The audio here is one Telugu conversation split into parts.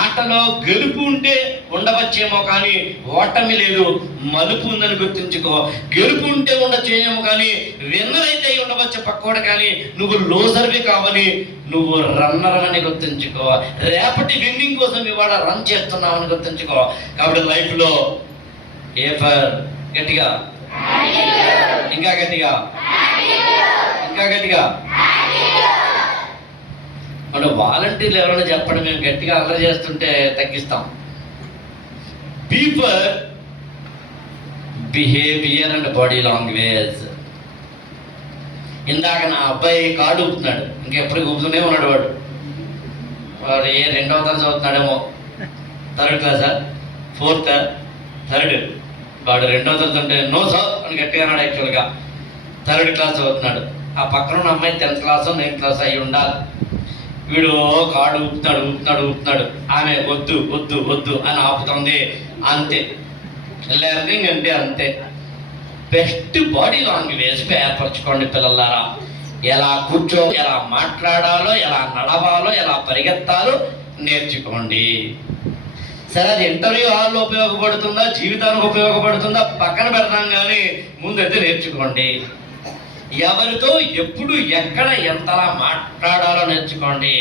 ఆటలో గెలుపు ఉంటే ఉండవచ్చేమో కానీ ఓటమి లేదు, మలుపు ఉందని గుర్తుంచుకో. గెలుపు ఉంటే ఉండొచ్చేమో కానీ విన్నర్ అయితే ఉండవచ్చు పక్కోడు, కానీ నువ్వు లూజర్వి కావాలి, నువ్వు రన్నర్ అని గుర్తుంచుకో. రేపటి విన్నింగ్ కోసం ఇవాళ రన్ చేస్తున్నావని గుర్తుంచుకో. కాబట్టి లైఫ్లో గట్టిగా, ఇంకా గట్టిగా, ఇంకా గట్టిగా. మన వాలంటీర్లు ఎవరైనా చెప్పండి, మేము గట్టిగా అల్లరి చేస్తుంటే తగ్గిస్తాం. People behaviour and body language. ఇందాక నా అబ్బాయి కార్డు ఊపుతున్నాడు, ఇంకెప్పుడు ఊపుతూనే ఉన్నాడు. వాడు ఏ 2వ తరగతి చదువుతున్నాడేమో, 3rd క్లాసా 4th 3rd. వాడు 2వ తరగతి అంటే నో సార్ అని గట్టిగా అన్నాడు. యాక్చువల్గా 3rd క్లాస్ చదువుతున్నాడు. ఆ పక్కన ఉన్న అమ్మాయి 10th క్లాస్ 9th క్లాస్ అయ్యి ఉండాలి. వీడు కాడు ఊపుతున్నాడు. ఆమె వద్దు వద్దు వద్దు అని ఆపుతుంది. అంతే, లెర్నింగ్ అంటే అంతే. బెస్ట్ బాడీ లాంగ్వేజ్ ఏర్పరచుకోండి పిల్లలారా. ఎలా ఎలా మాట్లాడాలో, ఎలా నడవాలో, ఎలా పరిగెత్తాలో నేర్చుకోండి. సరే, అది ఇంటర్వ్యూ హాల్లో ఉపయోగపడుతుందా, జీవితానికి ఉపయోగపడుతుందా పక్కన పెడతాం, కానీ ముందైతే నేర్చుకోండి. ఎవరితో ఎప్పుడు ఎక్కడ ఎంతలా మాట్లాడాలో నేర్చుకోండి.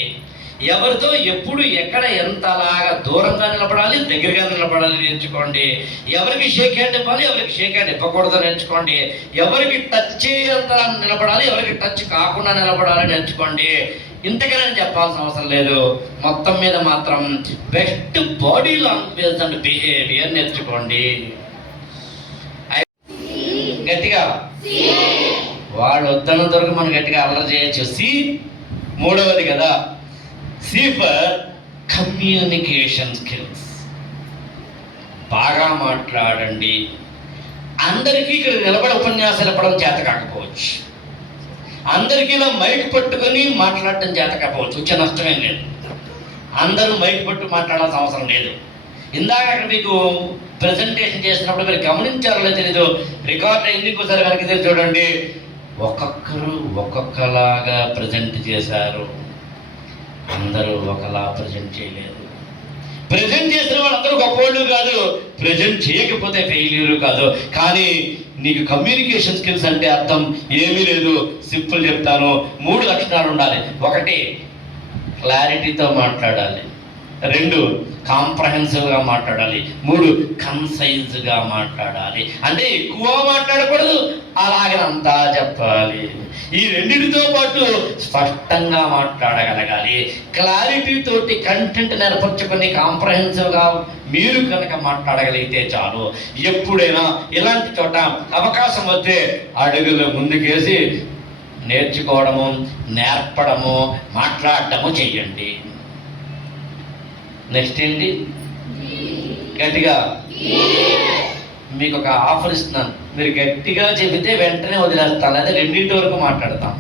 ఎవరితో ఎప్పుడు ఎక్కడ ఎంతలాగా దూరంగా నిలబడాలి, దగ్గరగా నిలబడాలి నేర్చుకోండి. ఎవరికి షేక్ హ్యాండ్ ఇవ్వాలి, ఎవరికి షేక్ హ్యాండ్ ఇవ్వకూడదు నేర్చుకోండి. ఎవరికి టచ్ చేయంతలా నిలబడాలి, ఎవరికి టచ్ కాకుండా నిలబడాలి నేర్చుకోండి. ఇంతకనే చెప్పాల్సిన అవసరం లేదు. మొత్తం మీద మాత్రం best body language and behaviour నేర్చుకోండి. గట్టిగా వాడు వద్దనంత వరకు మనం గట్టిగా అల్లరి చేయొచ్చు. సి 3వది కదా, సి ఫర్ కమ్యూనికేషన్ స్కిల్స్. బాగా మాట్లాడండి. అందరికీ ఇక్కడ నిలబడి ఉపన్యాసాలు ఇవ్వడం చేత కాకపోవచ్చు, అందరికీ ఇలా మైక్ పట్టుకొని మాట్లాడటం చేత కాకపోవచ్చు. వచ్చే నష్టమేం లేదు. అందరూ మైక్ పట్టు మాట్లాడాల్సిన అవసరం లేదు. ఇందాక అక్కడ మీకు ప్రజెంటేషన్ చేసినప్పుడు మీరు గమనించారో తెలీదు, రికార్డ్ అయింది. ఇంకోసారి వెనక్కి తెలిసి చూడండి. ఒక్కొక్కరు ఒక్కొక్కలాగా ప్రజెంట్ చేశారు, అందరూ ఒకలా ప్రజెంట్ చేయలేదు. ప్రజెంట్ చేసిన వాళ్ళందరూ గొప్పవాళ్ళు కాదు, ప్రజెంట్ చేయకపోతే ఫెయిల్యూర్ కాదు. కానీ నీకు కమ్యూనికేషన్ స్కిల్స్ అంటే అర్థం ఏమీ లేదు. సింపుల్ చెప్తాను. 3 లక్షణాలు ఉండాలి. 1, క్లారిటీతో మాట్లాడాలి. 2, కాంప్రహెన్సివ్గా మాట్లాడాలి. 3, కన్సైజ్గా మాట్లాడాలి. అంటే ఎక్కువ మాట్లాడకూడదు, అలాగనంతా చెప్పాలి. ఈ రెండింటితో పాటు స్పష్టంగా మాట్లాడగలగాలి. క్లారిటీ తోటి కంటెంట్ నేర్పరచుకొని కాంప్రహెన్సివ్గా మీరు కనుక మాట్లాడగలిగితే చాలు. ఎప్పుడైనా ఇలాంటి చోట అవకాశం వస్తే అడుగులు ముందుకేసి నేర్చుకోవడము, నేర్పడము, మాట్లాడటము చెయ్యండి. నెక్స్ట్ ఏంటి? గట్టిగా. మీకు ఒక ఆఫర్ ఇస్తున్నాను. మీరు గట్టిగా చెబితే వెంటనే వదిలేస్తాను, లేదా 2 వరకు మాట్లాడతాం.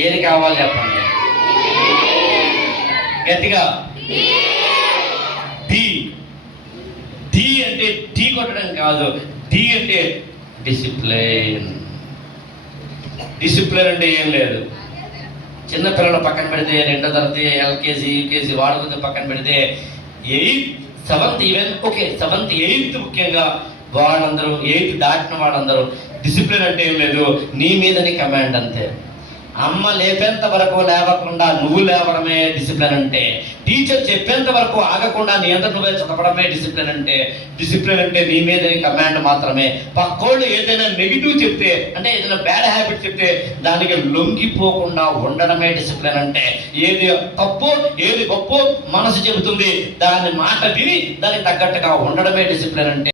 ఏది కావాలి చెప్పండి. గట్టిగా. డి అంటే టీ కొట్టడం కాదు. డి అంటే డిసిప్లిన్. డిసిప్లిన్ అంటే ఏం లేదు. చిన్నపిల్లలు పక్కన పెడితే 2వ తరగతి, LKG, UKG వాడుకుంటే పక్కన పెడితే 8th 7th even okay, 7th 8th ముఖ్యంగా వాళ్ళందరూ 8th దాటిన వాళ్ళందరూ డిసిప్లిన్ అంటే ఏం లేదు, నీ మీద నీ కమాండ్ అంతే. అమ్మ లేపేంత వరకు లేవకుండా నువ్వు లేవడమే డిసిప్లిన్ అంటే. టీచర్ చెప్పేంత వరకు ఆగకుండా నీ అంతా నువ్వే చదవడమే డిసిప్లిన్ అంటే. డిసిప్లిన్ అంటే నీ మీద నీ కమాండ్ మాత్రమే. పక్కోళ్ళు ఏదైనా నెగిటివ్ చెప్తే, అంటే ఏదైనా బ్యాడ్ హ్యాబిట్ చెప్తే దానికి లొంగిపోకుండా ఉండడమే డిసిప్లిన్ అంటే. ఏది తప్పు ఏది గొప్ప మనసు చెబుతుంది, దాని మాట విని దానికి తగ్గట్టుగా ఉండడమే డిసిప్లిన్ అంటే.